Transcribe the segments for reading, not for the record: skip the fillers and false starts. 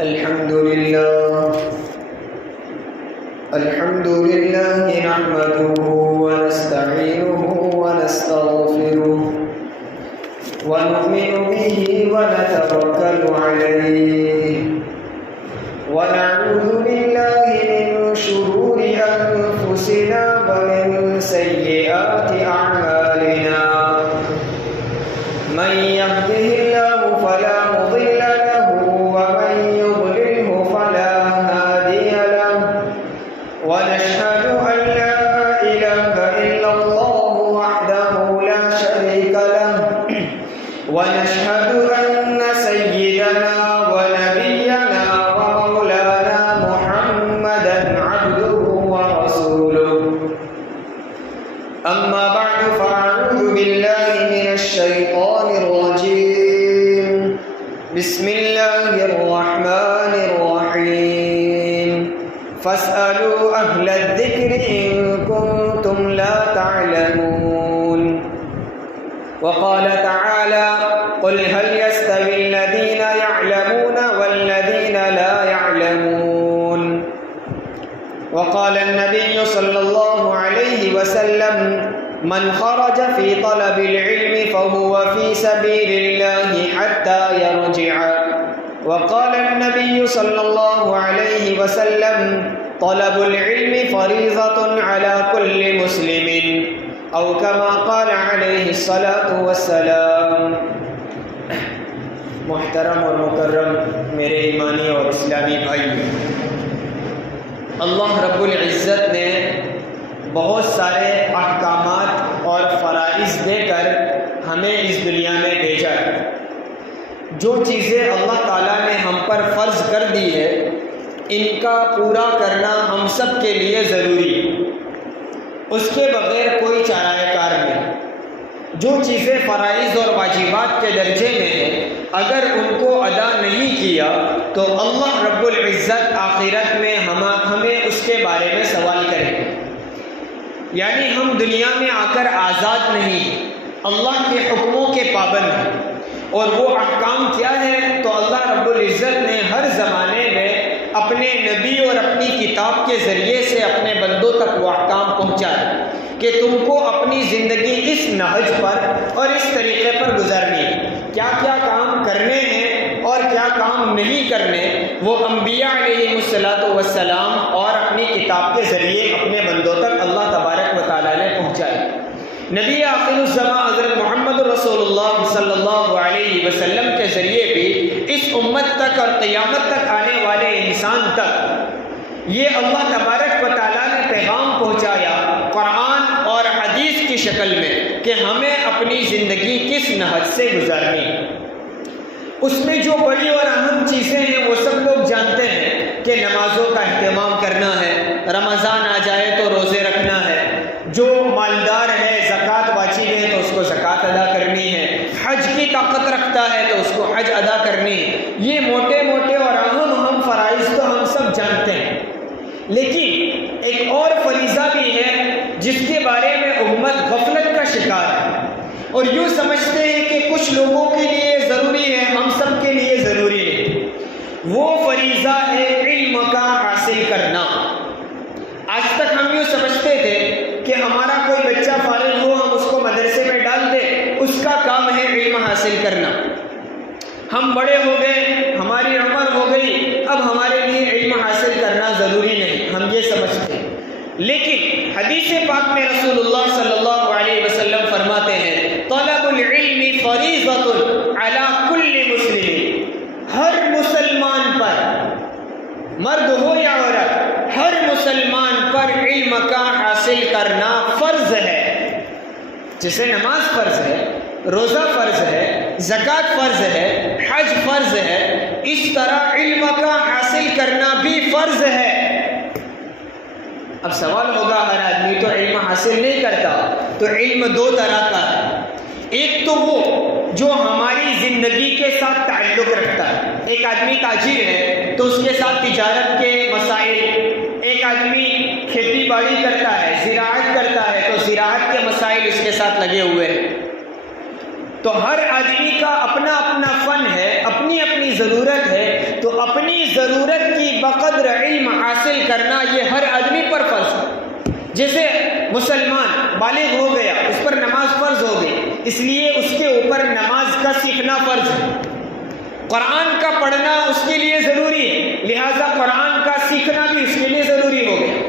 الحمد لله نحمده ونستعينه ونستغفره ونؤمن به ونتوكل عليه ونعوذ بالله من شرور أنفسنا ومن سيئات أعمالنا من يهده الله فلا مضل له ومن يضلله فلا هادي له ونشهد أن لا إله إلا الله وحده لا شريك له ونشهد أن سيدنا ونبينا ومولانا محمدا عبده ورسوله أما بعد فأعوذ بالله من الشيطان الرجيم بسم الله الرحمن الرحيم فاسألوا أهل الذكر إن كنتم لا تعلمون وقال تعالى قل هل يستوي الذين يعلمون والذين لا يعلمون وقال النبي صلى الله عليه وسلم من خرج في طلب العلم فهو في سبيل الله حتى يرجع وقال النبي صلى الله عليه وسلم طلب العلم فريضة على كل مسلم او كما قال علیہ الصلاۃ والسلام۔ محترم اور مکرم میرے ایمانی اور اسلامی بھائی، اللہ رب العزت نے بہت سارے احکامات اور فرائض دے کر ہمیں اس دنیا میں بھیجا ہے۔ جو چیزیں اللہ تعالیٰ نے ہم پر فرض کر دی ہے ان کا پورا کرنا ہم سب کے لیے ضروری ہے، اس کے بغیر کوئی چارہ کار نہیں۔ جو چیزیں فرائض اور واجبات کے درجے میں ہیں اگر ان کو ادا نہیں کیا تو اللہ رب العزت آخرت میں ہمیں اس کے بارے میں سوال کریں گے۔ یعنی ہم دنیا میں آ کر آزاد نہیں، اللہ کے حکموں کے پابند ہیں، اور وہ احکام کیا ہے تو اللہ رب العزت نے ہر زمانے میں اپنے نبی اور اپنی کتاب کے ذریعے سے اپنے بندوں تک وہ احکام پہنچائے کہ تم کو اپنی زندگی اس نہج پر اور اس طریقے پر گزارنی ہے، کیا کیا کام کرنے ہیں اور کیا کام نہیں کرنے، وہ انبیاء علیہ السلام اور اپنی کتاب کے ذریعے اپنے بندوں تک اللہ تبارک و تعالیٰ نے پہنچائے۔ نبی آخر الزمان حضرت محمد رسول اللہ صلی اللہ علیہ وسلم کے ذریعے بھی اس امت تک اور قیامت تک آنے والے انسان تک یہ اللہ تبارک و تعالیٰ نے پیغام پہنچایا قرآن اور حدیث کی شکل میں کہ ہمیں اپنی زندگی کس نہج سے گزارنی ہے۔ اس میں جو بڑی اور اہم چیزیں ہیں وہ سب لوگ جانتے ہیں کہ نمازوں کا اہتمام کرنا ہے، رمضان آ جائے تو روزے رکھنا ہے، جو مالدار ہے زکوٰۃ واجب ہے تو اس کو زکوٰۃ ادا کرنی ہے، حج کی طاقت رکھتا ہے تو اس کو حج ادا کرنی ہے۔ یہ موٹے موٹے اور اہم فرائض تو ہم سب جانتے ہیں، لیکن ایک اور فریضہ بھی ہے جس کے بارے میں امت غفلت کا شکار ہے اور یوں سمجھتے ہیں کہ کچھ لوگوں کے لیے ضروری ہے، ہم سب کے لیے ضروری ہے۔ وہ فریضہ ہے علم کا حاصل کرنا۔ آج تک ہم یوں سمجھتے تھے کہ ہمارا کوئی بچہ فارغ ہو ہم اس کو مدرسے میں ڈال دیں، اس کا کام ہے علم حاصل کرنا۔ ہم بڑے ہو گئے، ہماری عمر ہو گئی، اب ہمارے لیے علم حاصل کرنا ضروری نہیں، ہم یہ سمجھتے ہیں۔ لیکن حدیث پاک میں رسول اللہ صلی اللہ علیہ وسلم فرماتے ہیں طلب العلم فریضۃ علی کل مسلم، ہر مسلمان پر، مرد ہو یا عورت، ہر مسلمان پر علم کا حاصل کرنا فرض ہے۔ جیسے نماز فرض ہے، روزہ فرض ہے، زکوٰۃ فرض ہے، حج فرض ہے، اس طرح علم کا حاصل کرنا بھی فرض ہے۔ اب سوال ہوگا ہر آدمی تو علم حاصل نہیں کرتا، تو علم دو طرح کا ہے۔ ایک تو وہ جو ہماری زندگی کے ساتھ تعلق رکھتا ہے، ایک آدمی تاجر ہے تو اس کے ساتھ تجارت کے مسائل، ایک آدمی کھیتی باڑی کرتا ہے، زراعت کرتا ہے تو زراعت کے مسائل اس کے ساتھ لگے ہوئے ہیں۔ تو ہر آدمی کا اپنا اپنا فن ہے، اپنی اپنی ضرورت ہے، تو اپنی ضرورت کی بقدر علم حاصل کرنا یہ ہر آدمی پر فرض ہے۔ جیسے مسلمان بالغ ہو گیا، اس پر نماز فرض ہو گئی، اس لیے اس کے اوپر نماز کا سیکھنا فرض ہے۔ قرآن کا پڑھنا اس کے لیے ضروری ہے، لہذا قرآن کا سیکھنا بھی اس کے لیے ضروری ہو گیا۔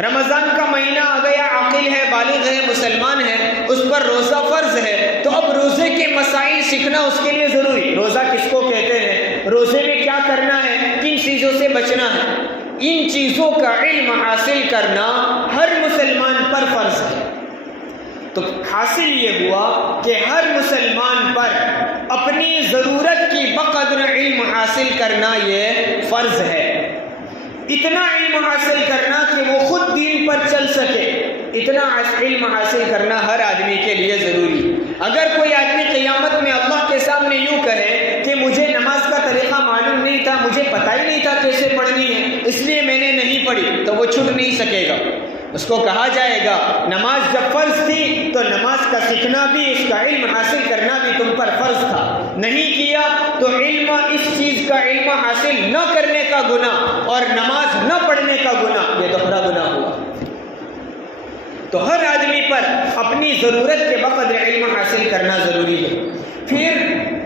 رمضان کا مہینہ آ گیا، عاقل ہے، بالغ ہے، مسلمان ہے، اس پر روزہ فرض ہے، تو اب روزے کے مسائل سیکھنا اس کے لیے ضروری۔ روزہ کس کو کہتے ہیں، روزے میں کیا کرنا ہے، کن چیزوں سے بچنا ہے، ان چیزوں کا علم حاصل کرنا ہر مسلمان پر فرض ہے۔ تو حاصل یہ ہوا کہ ہر مسلمان پر اپنی ضرورت کی بقدر علم حاصل کرنا یہ فرض ہے۔ اتنا علم حاصل کرنا کہ وہ خود دین پر چل سکے، اتنا علم حاصل کرنا ہر آدمی کے لیے ضروری۔ اگر کوئی آدمی قیامت میں اللہ کے سامنے یوں کہے کہ مجھے نماز کا طریقہ معلوم نہیں تھا، مجھے پتہ ہی نہیں تھا کیسے پڑھنی ہے، اس لیے میں نے نہیں پڑھی، تو وہ چھٹ نہیں سکے گا۔ اس کو کہا جائے گا نماز جب فرض تھی تو نماز کا سیکھنا بھی، اس کا علم حاصل کرنا بھی تم پر فرض تھا، نہیں کیا تو علم، اس چیز کا علم حاصل نہ کرنے کا گناہ اور نماز نہ پڑھنے کا گناہ، یہ دوہرا گناہ ہوا۔ تو ہر آدمی پر اپنی ضرورت کے بقدر علم حاصل کرنا ضروری ہے۔ پھر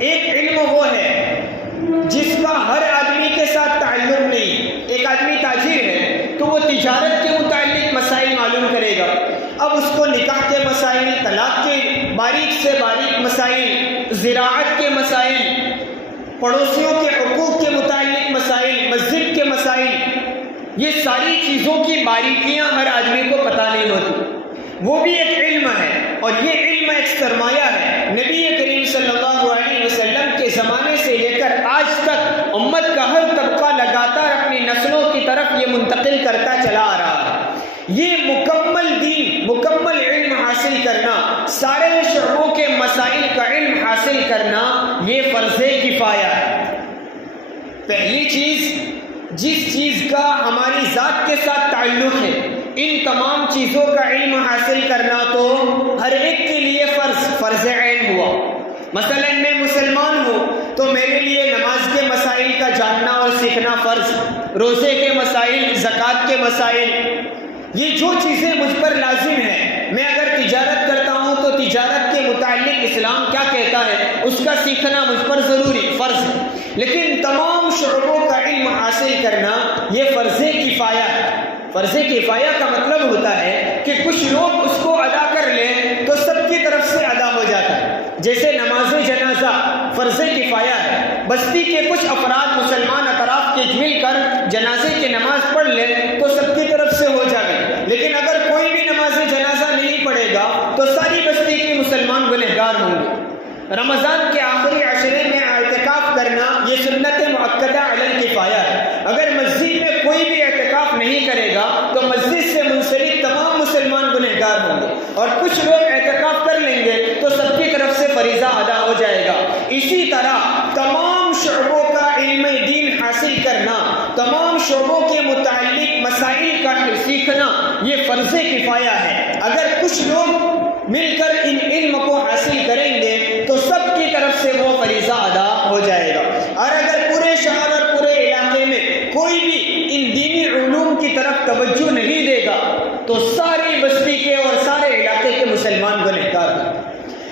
ایک علم وہ ہے جس کا ہر آدمی کے ساتھ تعلق نہیں۔ ایک آدمی تاجر ہے تو وہ تجارت کے متعلق مسائل معلوم کرے گا۔ اب اس کو نکاح کے مسائل، طلاق کے باریک سے باریک مسائل، زراعت کے مسائل، پڑوسیوں کے حقوق کے متعلق مسائل، مسجد کے مسائل، یہ ساری چیزوں کی باریکیاں ہر آدمی کو پتہ نہیں ہوتی۔ وہ بھی ایک علم ہے، اور یہ علم ایک سرمایہ ہے۔ نبی کریم صلی اللہ علیہ وسلم کے زمانے سے لے کر آج تک امت کا ہر طبقہ لگاتار اپنی نسلوں کی طرف یہ منتقل کرتا چلا آ رہا ہے۔ یہ مکمل دین، مکمل علم حاصل کرنا، سارے شعبوں کے مسائل کا علم حاصل کرنا، یہ فرض کفایہ ہے۔ پہلی چیز، جس چیز کا ہماری ذات کے ساتھ تعلق ہے، ان تمام چیزوں کا علم حاصل کرنا تو ہر ایک کے لیے فرض عین ہوا۔ مثلا میں مسلمان ہوں تو میرے لیے نماز کے مسائل کا جاننا اور سیکھنا فرض، روزے کے مسائل، زکوٰۃ کے مسائل، یہ جو چیزیں مجھ پر لازم ہیں۔ میں اگر تجارت کرتا ہوں تو تجارت کے متعلق اسلام کیا کہتا ہے، اس کا سیکھنا مجھ پر ضروری فرض ہے۔ لیکن تمام شعبوں کا علم حاصل کرنا یہ فرض کفایہ ہے۔ فرض کفایہ کا مطلب ہوتا ہے کہ کچھ لوگ اس کو ادا کر لیں تو سب کی طرف سے ادا ہو جاتا ہے۔ جیسے نماز جنازہ فرض کفایہ ہے، بستی کے کچھ افراد مسلمان اطراف کے مل کر جنازے کی نماز پڑھ لیں تو سب کی طرف سے ہو جائے۔ لیکن اگر کوئی بھی نماز جنازہ نہیں پڑھے گا تو ساری بستی کے مسلمان گنہگار ہوں گے۔ رمضان کے آخری عشرے میں اعتکاف کرنا یہ سنت مؤکدہ علی الکفایہ ہے۔ اگر مسجد میں کوئی بھی اعتکاف نہیں کرے گا تو مسجد سے منسلک تمام مسلمان گنہگار ہوں گے، اور کچھ لوگ اعتکاف کر لیں گے تو سب کی طرف سے فریضہ ادا ہو جائے گا۔ اسی طرح تمام شعبوں کا علم دین حاصل کرنا، تمام شعبوں کے متعلق مسائل کا سیکھنا یہ فرض کفایہ ہے۔ اگر کچھ لوگ مل کر ان علم کو حاصل کریں گے تو سب کی طرف سے وہ فریضہ ادا ہو جائے گا۔ اور اگر پورے شہر اور پورے علاقے میں کوئی بھی ان دینی علوم کی طرف توجہ نہیں دے گا تو ساری بستی کے اور سارے علاقے کے مسلمان گنہگار ہیں۔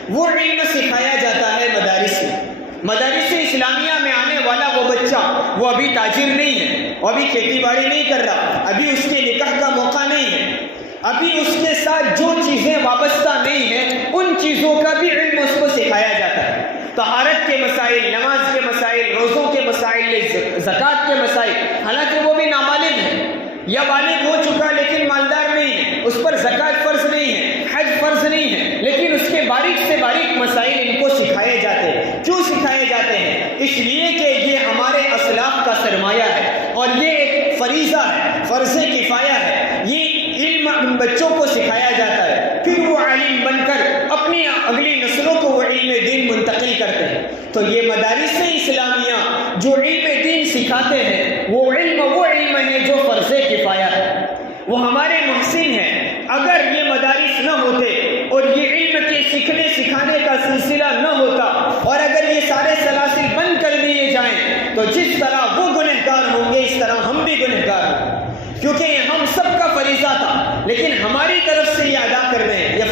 وہ علم سکھایا جاتا ہے مدارس میں۔ مدارس اسلامیہ میں آنے والا وہ بچہ، وہ ابھی تاجر نہیں ہے، وہ ابھی کھیتی باڑی نہیں کر رہا، ابھی اس کے نکاح کا موقع نہیں ہے، ابھی اس کے ساتھ جو چیزیں وابستہ نہیں ہیں ان چیزوں کا بھی علم اس کو سکھایا جاتا ہے۔ طہارت کے مسائل، نماز کے مسائل، روزوں کے مسائل، زکوٰۃ کے مسائل، حالانکہ وہ بھی نابالغ ہے یا بالغ ہو چکا لیکن مالدار نہیں ہے، اس پر زکوٰۃ فرض نہیں ہے، حج فرض نہیں ہے، لیکن اس کے باریک سے باریک مسائل ان کو سکھائے جاتے ہیں۔ کیوں سکھائے جاتے ہیں؟ اس لیے کہ یہ ہمارے اسلاف کا سرمایہ ہے اور یہ ایک فریضہ ہے، فرض کفایہ ہے۔ یہ علم ان بچوں کو سکھایا جاتا ہے، پھر وہ عالم بن کر اپنی اگلی نسلوں کو وہ علم دین منتقل کرتے ہیں۔ تو یہ مدارس اسلامیہ جو علم دین سکھاتے ہیں وہ علم ہے جو فرض کفایہ ہے، وہ ہمارے محسن ہیں۔ اگر یہ مدارس نہ ہوتے اور یہ علم کے سیکھنے سکھانے کا سلسلہ نہ ہوتا اور اگر یہ سارے سلاسل بند کر دیے جائیں تو جس طرح وہ گنہ گنہگار ہوں گے اس طرح ہم بھی گنہگار ہوں گے، کیونکہ یہ ہم سب کا فریضہ تھا، لیکن ہماری طرف سے یہ ادا کر رہے ہیں، یہ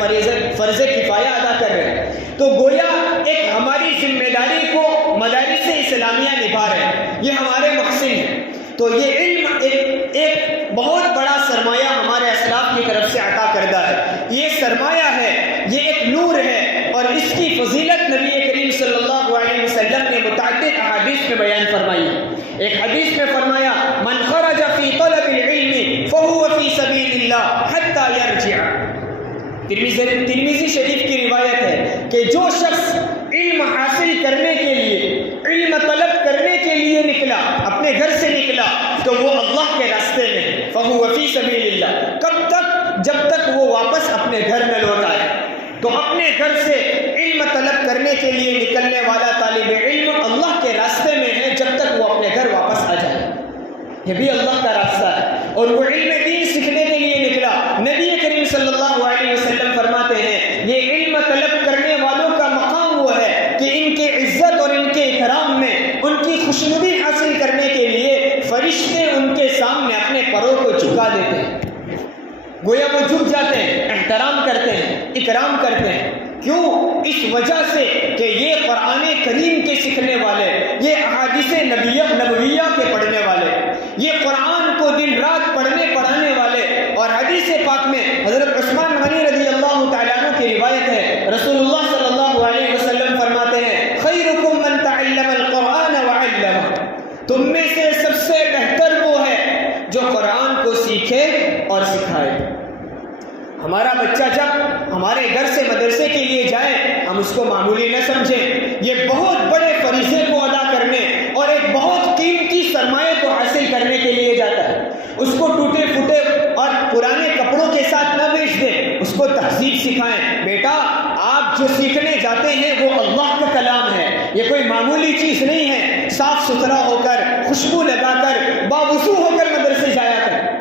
فرض کفایہ ادا کر رہے ہیں۔ تو گویا ایک ہماری ذمہ داری کو مدارس اسلامیہ نبھا رہے ہیں، یہ ہمارے محسن ہیں۔ تو یہ علم ایک بہت بڑا سرمایہ ہمارے اسلاف کی طرف سے عطا کردہ ہے، یہ سرمایہ ہے، یہ ایک نور ہے، اور اس کی فضیلت نبی کریم صلی اللہ علیہ وسلم نے متعدد احادیث میں بیان فرمائی ہے۔ ایک حدیث میں فرمایا من خرج فی طلب العلم فهو فی سبیل اللہ حتی یرجع۔ ترمذی شریف کی روایت ہے کہ جو شخص علم حاصل کرنے کے لیے، علم طلب کرنے کے لیے نکلا، اپنے گھر سے نکلا، تو وہ اللہ کے راستے میں فهو فی سبیل اللہ، کب تک؟ جب تک وہ واپس اپنے گھر میں لوٹ آئے۔ تو اپنے گھر سے علم طلب کرنے کے لیے نکلنے والا طالب علم اللہ کے راستے میں ہے جب تک وہ اپنے گھر واپس آ جائے، یہ بھی اللہ کا راستہ ہے۔ اور وہ علم دین سیکھنے کے لیے نکلا، نبی کریم صلی اللہ علیہ وسلم فرماتے ہیں یہ علم طلب کرنے والوں کا مقام وہ ہے کہ ان کے عزت اور ان کے اکرام میں ان کی خوشنودی حاصل کرنے کے لیے فرشتے ان کے سامنے اپنے پروں کو جھکا دیتے ہیں، گویا وہ جھک جاتے ہیں، احترام کرتے ہیں، اکرام کرتے ہیں۔ کیوں؟ اس وجہ سے کہ یہ قرآن کریم کے سیکھنے والے، یہ احادیث نبویہ کے پڑھنے والے، یہ قرآن کو دن رات پڑھانے والے۔ اور حدیث پاک میں حضرت عثمان غنی رضی اللہ تعالیٰ عنہ کی روایت ہے، رسول اللہ صلی اللہ علیہ وسلم فرماتے ہیں خیرکم من تعلم القرآن وعلمہ، تم میں سے سب سے بہتر وہ ہے جو قرآن کو سیکھے اور سکھائے۔ ہمارا بچہ جب ہمارے گھر سے مدرسے کے لیے جائے، ہم اس کو معمولی نہ سمجھیں، یہ بہت بڑے فریضے کو ادا کرنے اور ایک بہت قیمتی سرمایہ کو حاصل کرنے کے لیے جاتا ہے۔ اس کو ٹوٹے پھوٹے اور پرانے کپڑوں کے ساتھ نہ بھیج دیں، اس کو تہذیب سکھائیں۔ بیٹا آپ جو سیکھنے جاتے ہیں وہ اللہ کا کلام ہے، یہ کوئی معمولی چیز نہیں ہے، صاف ستھرا ہو کر، خوشبو لگا کر، باوضو ہو کر مدرسے جایا کر۔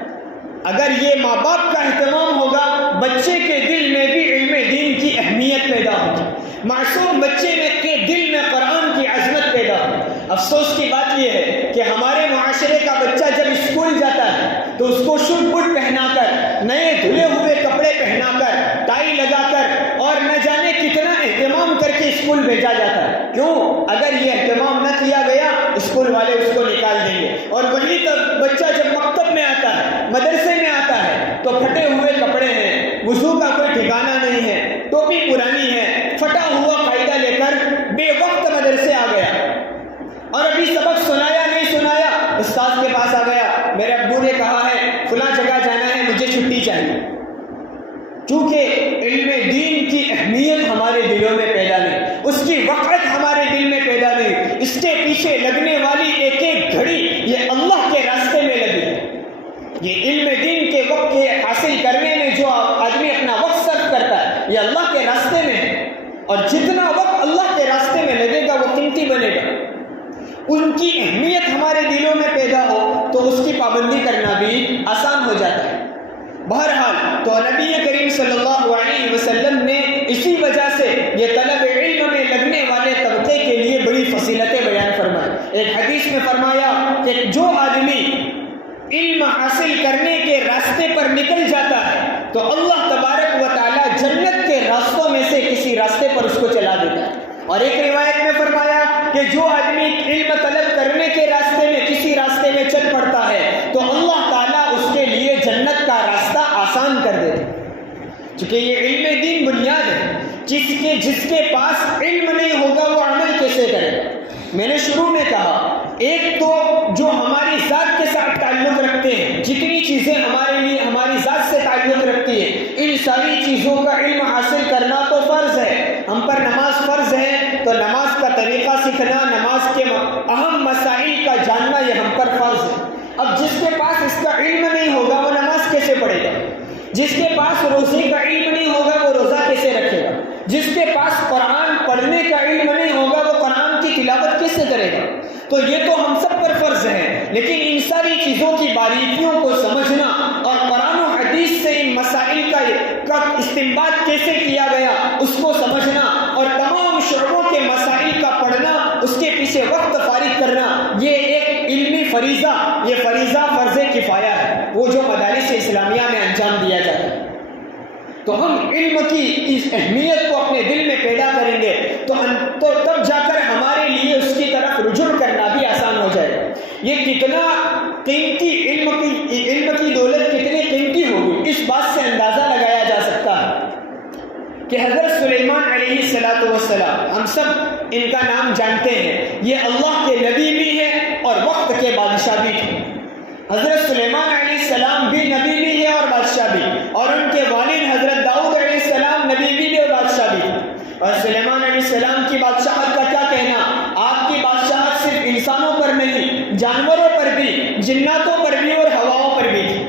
اگر یہ ماں باپ کا اہتمام ہوگا، بچے کے دل میں بھی علم دین کی اہمیت پیدا ہوگی، معصوم بچے کے دل میں قرآن کی عظمت پیدا ہوگی۔ افسوس کی بات یہ ہے کہ ہمارے معاشرے کا بچہ جب اسکول جاتا ہے تو اس کو شوٹ بوٹ پہنا کر، نئے دھلے ہوئے کپڑے پہنا کر، ٹائی لگا کر اور نہ جانے کتنا اہتمام کر کے اسکول بھیجا جاتا ہے۔ کیوں؟ اگر یہ اہتمام نہ کیا گیا اسکول والے اس کو نکال دیں گے، اور وہی تک بچہ جب مکتب میں آتا ہے، مدرسے میں آتا ہے، تو پھٹے ہوئے کپڑے ہیں، وضو کا کوئی ٹھکانہ نہیں ہے، ٹوپی پرانی ہے، پھٹا ہوا قاعدہ لے کر بے وقت مدرسے آ گیا، اور ابھی سبق سنایا نہیں سنایا استاد کے پاس آ گیا، میرے ابو نے کہا ہے فلاں جگہ جانا ہے، مجھے چھٹی چاہیے۔ چونکہ علم دین کی اہمیت ہمارے دلوں میں پیدا نہیں، اس کی وقعت ہمارے دل میں پیدا نہیں، اس کے پیچھے لگنے والی ایک ایک گھڑی یہ اللہ کے راستے میں لگی ہے۔ یہ علم دین کے وقت کے حاصل کرنے میں جو آدمی اپنا وقت صرف کرتا ہے یہ اللہ کے راستے میں ہے، اور جتنا وقت اللہ کے راستے میں لگے گا وہ قیمتی بنے گا۔ ان کی اہمیت ہمارے دلوں میں پیدا ہو تو اس کی پابندی کرنا بھی آسان ہو جاتا ہے۔ بہرحال تو نبی کریم صلی اللہ علیہ وسلم نے اسی وجہ سے یہ طلب علم میں لگنے والے طبقے کے لیے بڑی فضیلتیں بیان فرمائی۔ ایک حدیث میں فرمایا کہ جو آدمی علم حاصل کرنے کے راستے پر نکل جاتا ہے تو اللہ تبارک و تعالی جنت کے راستوں میں سے کسی راستے پر اس کو چلا دیتا ہے۔ اور ایک روایت میں فرمایا کہ جو آدمی علم طلب کرنے کے راستے میں کسی راستے میں چل پڑتا ہے تو اللہ تعالیٰ اس کے لیے جنت کا راستہ آسان کر دیتے ہیں، چونکہ یہ علم دین بنیاد ہے۔ جس کے پاس علم نہیں ہوگا وہ عمل کیسے کرے گا؟ میں نے شروع میں کہا ایک تو جو ہماری ذات کے ساتھ تعلق رکھتے ہیں، جتنی چیزیں ہمارے لیے ہماری ذات سے تعلق رکھتی ہیں، ان ساری چیزوں کا علم حاصل کرنا تو فرض ہے۔ ہم پر نماز فرض ہے تو نماز کا طریقہ سیکھنا، نماز کے اہم مسائل کا جاننا یہ ہم پر فرض ہے۔ اب جس کے پاس اس کا علم نہیں ہوگا وہ نماز کیسے پڑھے گا؟ جس کے پاس روزے کا علم نہیں ہوگا وہ روزہ کیسے رکھے گا؟ جس کے پاس قرآن پڑھنے کا علم نہیں ہوگا وہ قرآن کی تلاوت کیسے کرے گا؟ تو یہ تو ہم سب پر فرض ہے، لیکن ان ساری چیزوں کی باریکیوں کو سمجھنا اور قرآن و حدیث سے ان مسائل کا استنباط کیسے کیا گیا اس کو سمجھنا اور تمام شعبوں کے مسائل کا پڑھنا، اس کے پیچھے وقت فارغ کرنا، یہ ایک علمی فریضہ، یہ فریضہ فرض کفایہ ہے، وہ جو مدارس اسلامیہ میں انجام دیا جاتا ہے۔ تو ہم علم کی اس اہمیت کو اپنے دل میں پیدا کریں گے تو تب جا کر ہمارے لیے اس کی طرف رجوع کرنا بھی آسان ہو جائے گا۔ یہ کتنا قیمتی علم کی دولت کتنی قیمتی ہوگی، اس بات سے اندازہ لگایا جا سکتا ہے کہ حضرت سلیمان علیہ السلام، ہم سب ان کا نام جانتے ہیں، یہ اللہ کے نبی بھی ہیں اور وقت کے بادشاہ بھی تھے۔ حضرت سلیمان علیہ السلام بھی نبی بھی ہے اور بادشاہ بھی، اور ان کے والد حضرت داؤد علیہ السلام نبی بھی اور بادشاہ بھی تھے۔ اور سلیمان علیہ السلام کی بادشاہت کا کیا کہنا، آپ کی بادشاہت صرف انسانوں پر نہیں، جانوروں پر بھی، جناتوں پر بھی اور ہواؤں پر بھی تھی۔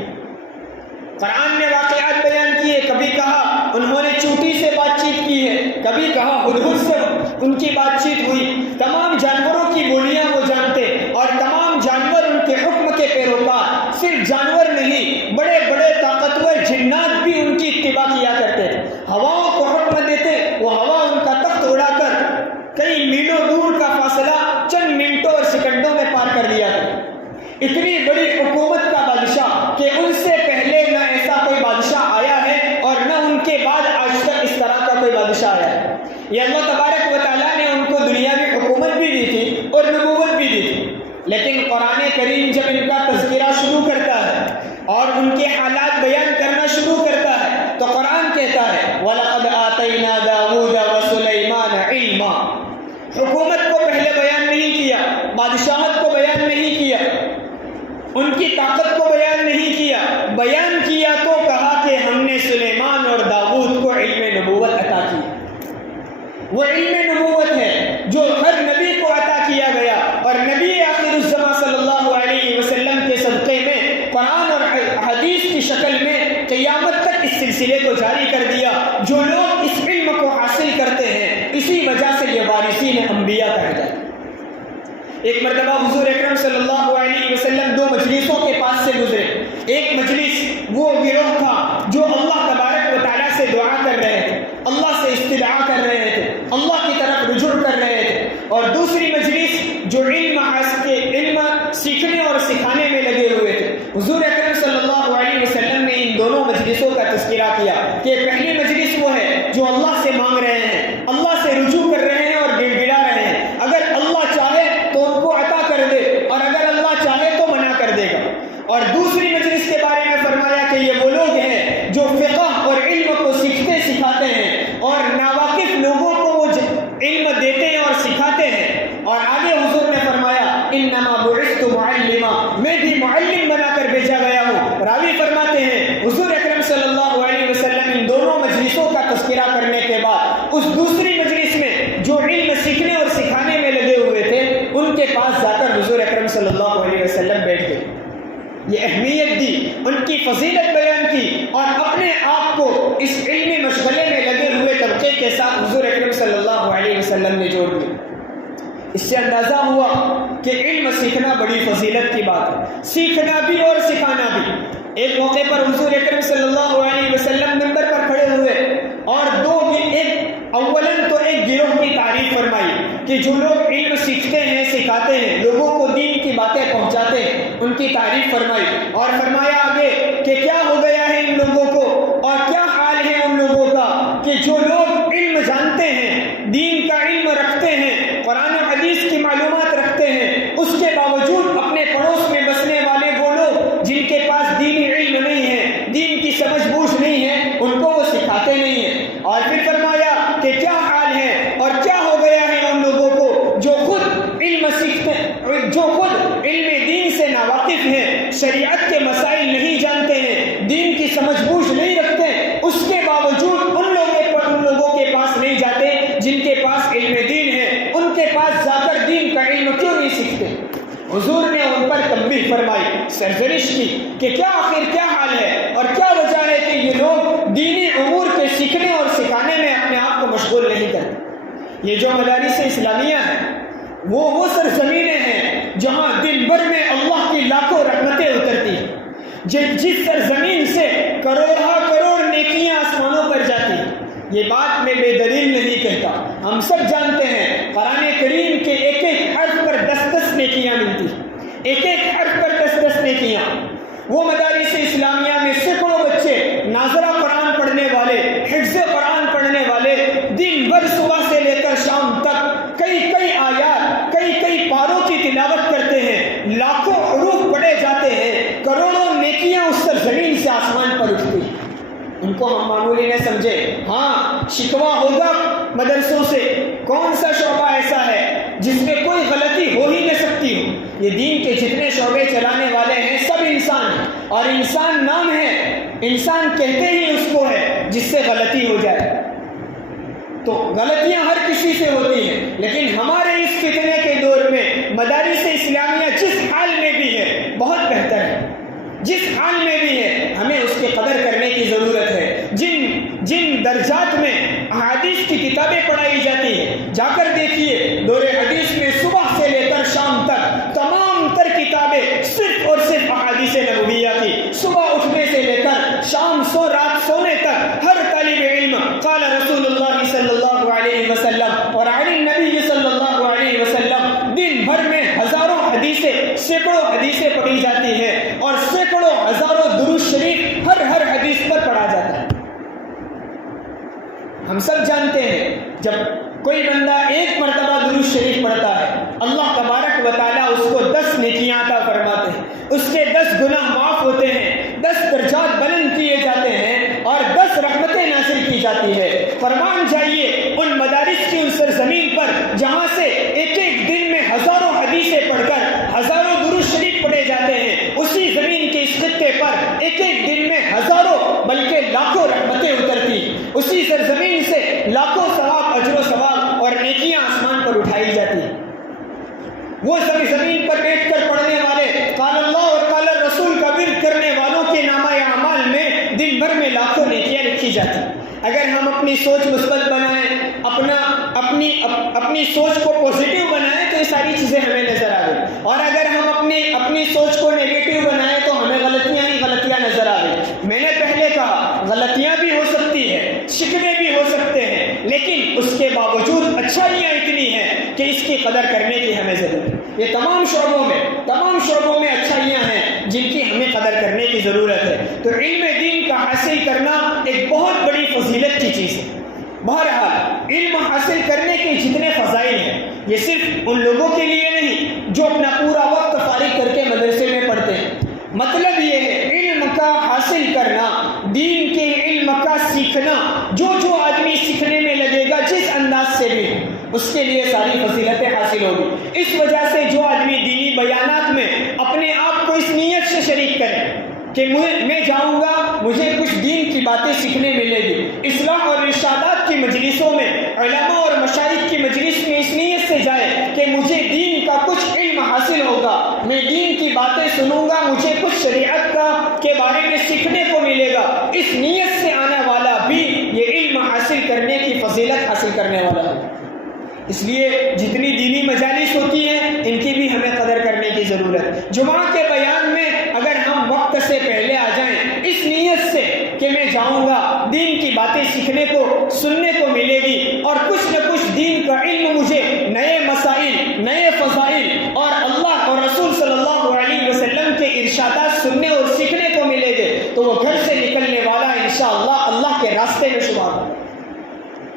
قرآن نے واقعات بیان کیے، کبھی کہا انہوں نے چوٹی سے بات چیت کی ہے، کبھی کہا ہدہد سے ان کی بات چیت ہوئی۔ تمام جانوروں کی بولیاں وہ جانتے اور تمام جانور ان کے حکم کے پیروکار۔ صرف جانور نہیں، بڑے بڑے طاقتور جنات بھی ان کی اتباع کیا کرتے تھے۔ ہواؤں کو حکم دیتے، وہ ہوا ان کا تخت اڑا کر کئی میلوں دور کا فاصلہ چند منٹوں اور سیکنڈوں میں پار کر دیا کرتے۔ اتنی بڑی حکومت کا بادشاہ کہ ان سے پہلے نہ ایسا کوئی بادشاہ آیا ہے اور نہ ان کے بعد آج تک اس طرح کا کوئی بادشاہ آیا ہے۔ یہ اللہ تبارک و تعالیٰ نے ان کو دنیاوی حکومت بھی دی تھی اور نبوت بھی دی تھی، لیکن قرآن کریم جب ان کا تذکرہ شروع کرتا ہے اور ان کے حالات بیان کرنا شروع کرتا ہے تو قرآن کہتا ہے وَلَقَدْ آتَيْنَا دَاوُودَ وَسُلَيْمَانَ عِلْمًا۔ حکومت کو پہلے بیان نہیں کیا، بادشاہت کو بیان نہیں کیا، ان کی طاقت کو بیان نہیں کیا، بیان کیا تو کہا کہ ہم نے سلیمان اور داؤد کو علم نبوت عطا کی۔ وہ علم نبوت ہے جو ہر نبی کو عطا کیا گیا، اور نبی آخر الزماں صلی اللہ علیہ وسلم کے صدقے میں قرآن اور حدیث کی شکل میں قیامت تک اس سلسلے کو جاری کر دیا۔ جو لوگ اس علم کو حاصل کرتے ہیں اسی وجہ سے یہ وارثین انبیاء کہے جاتے ہیں۔ ایک مرتبہ حضور اکرم صلی اللہ علیہ وسلم دو مجلسوں کے پاس سے گزرے۔ ایک مجلس وہ گروہ تھا جو اللہ تبارک و تعالیٰ سے دعا کر رہے تھے، اللہ سے استدعا کر رہے تھے، اللہ کی طرف رجوع کر رہے تھے، اور دوسری مجلس جو علم سیکھنے اور سکھانے میں لگے ہوئے تھے۔ حضور اکرم صلی اللہ علیہ وسلم نے ان دونوں مجلسوں کا تذکرہ کیا کہ پہلی مجلس وہ ہے جو اللہ سے مانگ رہے ہیں، اللہ سے رجوع کر رہے ہیں اور گڑ گڑا رہے ہیں، اگر اللہ چاہے تو ان کو عطا کر دے اور اگر اللہ چاہے تو منع کر دے گا۔ اور دوسری مجلس کے بارے میں فرمایا کہ یہ وہ لوگ ہیں جو فقہ اور علم کو سیکھتے سکھاتے ہیں اور ناواقف لوگوں کو وہ علم دیتے ہیں اور سکھاتے ہیں۔ اور آگے حضور نے فرمایا انما بعثت معلما، میں بھی معلم بنا کر بھیجا گیا ہوں۔ راوی فرماتے ہیں حضور اکرم صلی اللہ علیہ وسلم ان دونوں مجلسوں کا تذکرہ کرنے کے بعد اس دوسری مجلس میں جو علم سیکھنے اور سکھانے میں لگے ہوئے تھے ان کے پاس جا کر حضور اکرم صلی اللہ علیہ وسلم بیٹھ گئے، یہ اہمیت دی، ان کی فضیلت بیان کی، اور اپنے آپ کو اس علمی مشغلے میں لگے ہوئے طبقے کے ساتھ حضور اکرم صلی اللہ علیہ وسلم نے جوڑ دیا۔ اس سے اندازہ ہوا کہ علم سیکھنا بڑی فضیلت کی بات ہے، سیکھنا بھی اور سکھانا بھی۔ ایک موقع پر حضور اکرم صلی اللہ علیہ وسلم منبر پر کھڑے ہوئے اور اولن تو ایک گروہ کی تعریف فرمائی کہ جو لوگ علم سیکھتے ہیں سکھاتے ہیں، لوگوں کو دین کی باتیں پہنچاتے ہیں، ان کی تعریف فرمائی، اور فرمایا آگے کہ کیا ہو گیا ہے ان لوگوں کو اور کیا حال ہے ان لوگوں کا کہ جو لوگ علم جانتے ہیں، دین کا علم رکھتے ہیں، قرآن و حدیث کی معلومات رکھتے ہیں، اس کے باوجود اپنے پڑوس میں بسنے والے وہ لوگ جن کے پاس دینی علم نہیں ہے، دین کی سمجھ بوجھ نہیں ہے، ان کو وہ سکھاتے نہیں ہیں۔ اور پھر فرمایا کہ کیا حال ہے اور کیا ہو گیا ہے ان لوگوں کو جو خود علم سیکھتے ہیں، جو خود علم دین سے ناواقف ہیں، شریعت کے مسائل نہیں جانتے ہیں، دین کی سمجھ بوجھ نہیں رکھتے، اس کے باوجود ان لوگوں کے پاس نہیں جاتے جن کے پاس علم دین ہے، ان کے پاس جا کر دین کا علم کیوں نہیں سیکھتے؟ حضور نے ان پر تنبیہ فرمائی، سرزنش کی کہ کیا آخر کیا حال ہے اور کیا وجہ ہے کہ یہ لوگ دینی امور کے سیکھنے اور سکھانے میں اپنے آپ کو مشغول نہیں کرتے۔ یہ جو مدارس اسلامیہ ہیں وہ سرزمینیں ہیں جہاں دن بھر میں اللہ کی لاکھوں رحمتیں اترتی ہیں، جس سرزمین سے کروڑ نیکیاں آسمانوں پر جاتی ہیں۔ یہ بات میں بے دلیل نہیں کہتا، ہم سب جانتے ہیں قرآن کریم کے ایک ایک حرف پر 10 نیکیاں ملتی ہیں، ایک ایک حرف پر 10 نیکیاں۔ وہ مدارس اسلامیہ میں سینکڑوں بچے ناظرہ قرآن پڑھنے والے، حفظ قرآن پڑھنے والے، دن بھر صبح سے لے کر شام تک کئی آیات، کئی پاروں کی تلاوت کرتے ہیں، لاکھوں حروف پڑھے جاتے ہیں، کروڑوں نیکیاں اس زمین سے آسمان پر اٹھتی ہیں۔ ان کو ہم معمولی نہ سمجھے۔ ہاں، شکوہ ہوگا مدرسوں سے، کون سا شعبہ ایسا ہے جس میں کوئی غلطی ہو ہی نہ سکتی ہو؟ یہ دین کے جتنے شعبے چلانے والے ہیں سب انسان ہیں، اور انسان نام ہے، انسان کہتے ہی اس کو ہے جس سے غلطی ہو جائے۔ تو غلطیاں ہر کسی سے ہوتی ہیں، لیکن ہمارے اس فتنے کے دور میں مدارس اسلامیہ جس حال میں بھی ہے بہت بہتر ہے، جس حال میں بھی ہے ہمیں اس کی قدر کرنے کی ضرورت ہے۔ جن درجات میں احادیث کی کتابیں پڑھائی جاتی ہیں، جا کر دیکھیے دور حدیث میں صبح سے لے کر شام تک تمام تر کتابیں صرف اور صرف احادیث نبویہ کی، صبح اٹھنے سے لے کر شام رات سونے تک ہر طالب علم قال رسول اللہ صلی اللہ علیہ وسلم اور عن النبی صلی اللہ علیہ وسلم، دن بھر میں ہزاروں حدیثیں، سینکڑوں حدیثیں پڑھی جاتی ہیں، اور سینکڑوں ہزاروں درود شریف ہر حدیث پر پڑھا جاتا ہے۔ ہم سب جانتے ہیں جب کوئی بندہ ایک مرتبہ درود شریف پڑھتا ہے، اللہ تبارک و تعالیٰ اس کو 10 نیکیاں عطا فرماتے ہیں، اس کے 10 گناہ معاف ہوتے ہیں، 10 درجات بلند کیے جاتے ہیں، اور 10 رحمتیں نازل کی جاتی ہے۔ فرمان جائیے ان مدارس کی ان سرزمین پر جہاں سے ایک دن میں ہزاروں حدیثیں پڑھ کر ہزاروں درود شریف پڑھے جاتے ہیں، اسی زمین کے اس خطے پر ایک دن میں ہزاروں بلکہ لاکھوں رحمتیں اترتی، اسی سرزمین سے لاکھوں ثواب، اجر و ثواب اور نیکیاں آسمان پر اٹھائی جاتی ہیں۔ وہ زمین پر بیٹھ کر پڑھنے والے، قال اللہ اور قال رسول کا ورد کرنے والوں کے نامہ اعمال میں دن بھر میں لاکھوں نیکیاں لکھی جاتی ہیں۔ اگر ہم اپنی سوچ مثبت بنائیں، اپنی سوچ کو پوزیٹیو بنائیں تو یہ ساری چیزیں ہمیں نظر آ گئی، اور اگر ہم اپنی سوچ کو نیگیٹو بنائیں تو ہمیں غلطیاں نظر آ گئی۔ میں نے پہلے کہا غلطیاں بھی ہو سکتی ہیں، شکوے بھی ہو سکتے ہیں، لیکن اس کے باوجود اچھائیاں اتنی ہیں کہ اس کی قدر کرنے کی ہمیں ضرورت ہے۔ یہ تمام شعبوں میں اچھائیاں ہیں جن کی ہمیں قدر کرنے کی ضرورت ہے۔ تو علم دین کا حاصل کرنا ایک بہت بڑی فضیلت کی چیز ہے۔ بہرحال علم حاصل کرنے کے جتنے فضائل ہیں یہ صرف ان لوگوں کے لیے نہیں جو اپنا پورا وقت فارغ کر کے مدرسے میں پڑھتے ہیں۔ مطلب یہ ہے علم کا حاصل کرنا، دین کے علم کا سیکھنا، جو آدمی سیکھنے میں لگے گا جس انداز سے بھی، اس کے لیے ساری فضیلتیں حاصل ہوگی۔ اس وجہ سے جو آدمی دینی بیانات میں اپنے آپ کو اس نیت سے شریک کرے کہ میں جاؤں گا، مجھے کچھ دین کی باتیں سیکھنے ملے گی، اصلاح اور ارشادات کی مجلسوں میں، علماء اور مشائخ کی مجلس میں اس نیت سے جائے کہ مجھے دین کا کچھ علم حاصل ہوگا، میں دین کی باتیں سنوں گا، مجھے کچھ شریعت کے بارے میں سیکھنے کو ملے گا، اس نیت سے آنے والا بھی یہ علم حاصل کرنے کی فضیلت حاصل کرنے والا ہے۔ اس لیے جتنی دینی مجالس ہوتی ہیں ان کی بھی ہمیں قدر کرنے کی ضرورت۔ جمعہ کے بیان میں اگر ہم وقت سے پہلے آ جائیں اس نیت سے کہ میں جاؤں گا، دین کی باتیں سیکھنے کو، سننے کو ملے گی، اور کچھ نہ کچھ دین کا علم، مجھے نئے مسائل، نئے فضائل اور اللہ اور رسول صلی اللہ علیہ وسلم کے ارشادات سننے اور سیکھنے کو ملے گے، تو وہ گھر سے نکلنے والا انشاءاللہ اللہ کے راستے میں شمار ہوگا۔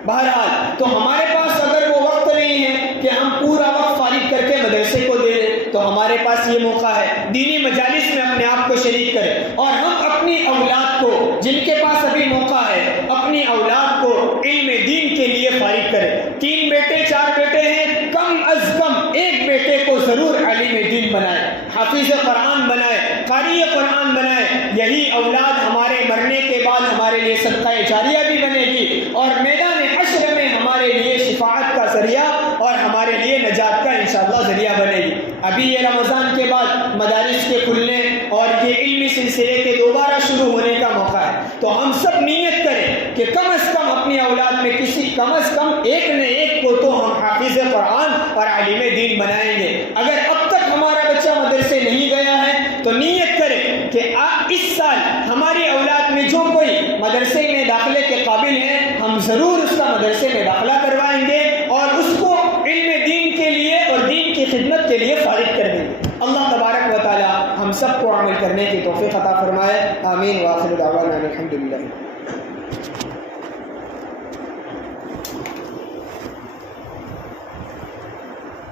بہرحال تو ہمارے پاس اگر وہ وقت نہیں ہے کہ ہم پورا وقت فارغ کر کے مدرسے کو دے دیں، تو ہمارے پاس یہ موقع ہے دینی مجالس میں اپنے آپ کو شریک کریں، اور ہم اپنی اولاد کو، جن کے پاس ابھی موقع ہے، اپنی اولاد کو علم دین کے لیے فارغ کریں۔ 3 بیٹے 4 بیٹے ہیں، کم از کم ایک بیٹے کو ضرور عالم دین بنائے، حافظ قرآن بنائے، قاری قرآن بنائے۔ یہی اولاد ہمارے مرنے کے بعد ہمارے لیے صدقہ جاریہ بھی بنے گی، اور میدان حشر میں ہمارے لیے شفاعت کا ذریعہ اور ہمارے لیے نجات کا انشاءاللہ ذریعہ بنے گی۔ ابھی یہ رمضان کے بعد مدارس کے کھلنے اور یہ علمی سلسلے کے دوبارہ شروع ہونے کا موقع ہے، تو ہم سب نیت کریں کہ کم از کم اپنی اولاد میں کم از کم ایک نہ ایک کو تو ہم حافظ قرآن اور عالم دین بنائیں گے۔ اگر اب تک ہمارا بچہ مدرسے نہیں گیا ہے تو نیت کریں کہ اس سال ہماری اولاد میں جو کوئی مدرسے میں داخلے کے قابل ہے، ہم ضرور اس کا مدرسے میں داخلہ کروائیں گے اور اس کو علم دین کے لیے اور دین کی خدمت کے لیے فارغ کر دیں گے۔ اللہ تبارک ہم سب کو عمل کرنے کی توفیق عطا فرمائے. آمین. وآخر دعوانا الحمدللہ.